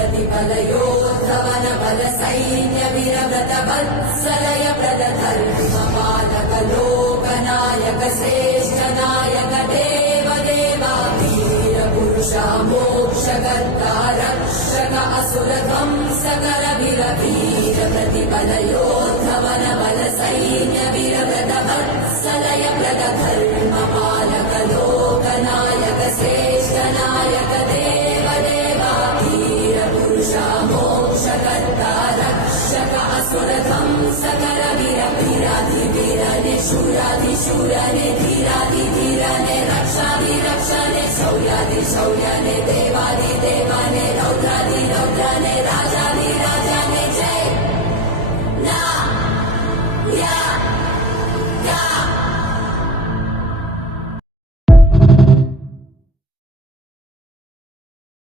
प्रतिफलयोद्धवन बल सैन्य वीरव्रत वत्सलय प्रद धर्म पालक लोकनायक श्रेष्ठ नायक देव देवा वीर पुरुष मोक्षकर्ता रक्षक असुर ध्वंसकर वीर वीर प्रतिफलयोद्धवन बल सैन्य वीरव्रत वत्सलय प्रद धर्म